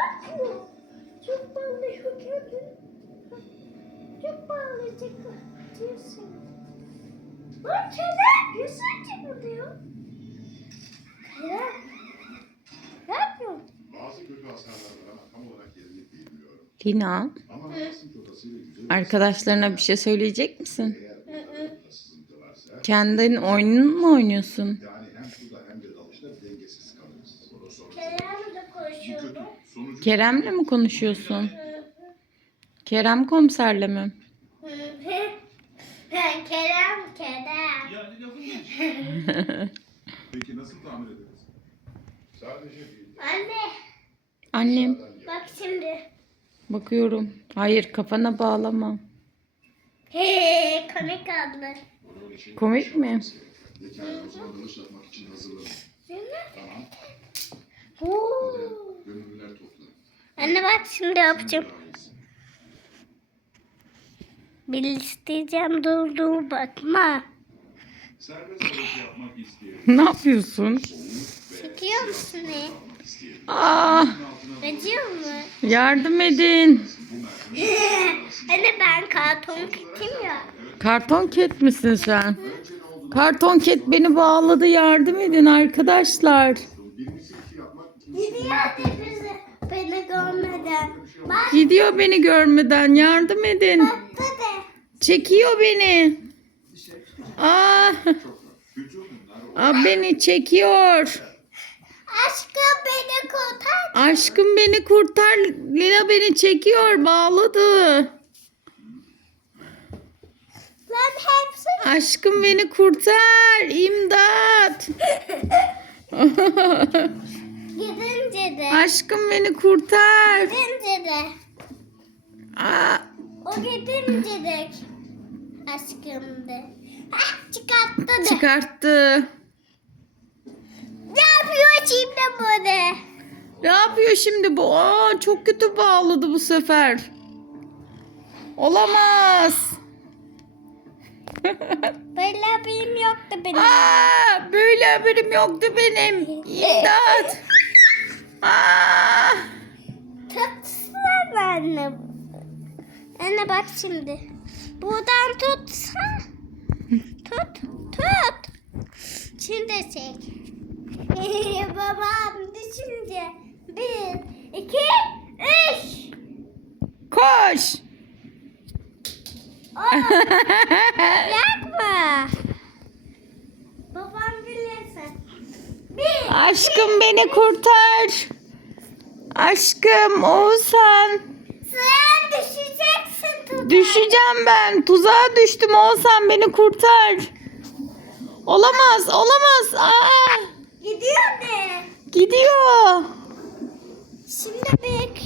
bakıyor. Çok bağlı gördün. Çok bağlı çıkartıyorsun. Lan kere yüzün çıkmıyor. Kere. Ne yapıyorsun? Bazı kötü hasarlar ama tam olarak bilmiyorum. Lina. Ama Arkadaşlarına bir şey söyleyecek misin? Kendin oyunun mu oynuyorsun? Yani hem şurada hem de dalışta dengesiz kalıyorsun. Orası orası. Konuşuyordum. Kerem'le mi konuşuyorsun? Kerem komiserle mi? Ben Kerem, Kerem. Yani lafın. Peki nasıl tamir ederiz? Sadece değil. Anne, Annem, bak şimdi. bakıyorum. Hayır, kafana bağlama. He, komik adlı. Komik mi? Dalış yapmak için hazırlanın. Tamam. Gönüllüler topla. Anne bak şimdi yapacağım. Bir isteyeceğim dur dur bakma. Serbest dalış yapmak isteyen, ne yapıyorsun? Çekiyor musun ne? Aa, Acıyor mu? yardım edin. Anne ben karton kitim ya. Karton ket misin sen? Karton ket beni bağladı. Yardım edin arkadaşlar. Birincisi Gidiyor bizi. Beni görmeden. Bak Gidiyor beni görmeden. Yardım edin. Çekiyor beni. Aa, aa beni çekiyor. Aşkım beni kurtar. Aşkım beni kurtar. Lina beni çekiyor. Bağladı. Lan hepsi. Aşkım beni kurtar. İmdat. De. Aşkım beni kurtar. De. Aa, O de. Aşkım de. Ah çıkarttı da. çıkarttı. Ne yapıyor şimdi bunu? Ne yapıyor şimdi bu? Aa, çok kötü bağladı bu sefer. Olamaz. Böyle haberim yoktu benim. Aa, böyle haberim yoktu benim. İmdat. Aa, Tutsana anne. Anne bak şimdi. Buradan tutsa. Tut. Tut. Şimdi çek. Babam düşünce. Bir, iki, üç. koş. Aa, yakma. Babam bilirse. Bir. Aşkım beni kurtar. Aşkım Oğuzhan. Sen düşeceksin tut. Düşeceğim ben. Tuzağa düştüm Oğuzhan beni kurtar. Olamaz, olamaz. Aa, Gidiyor de. gidiyor. Şimdi bir.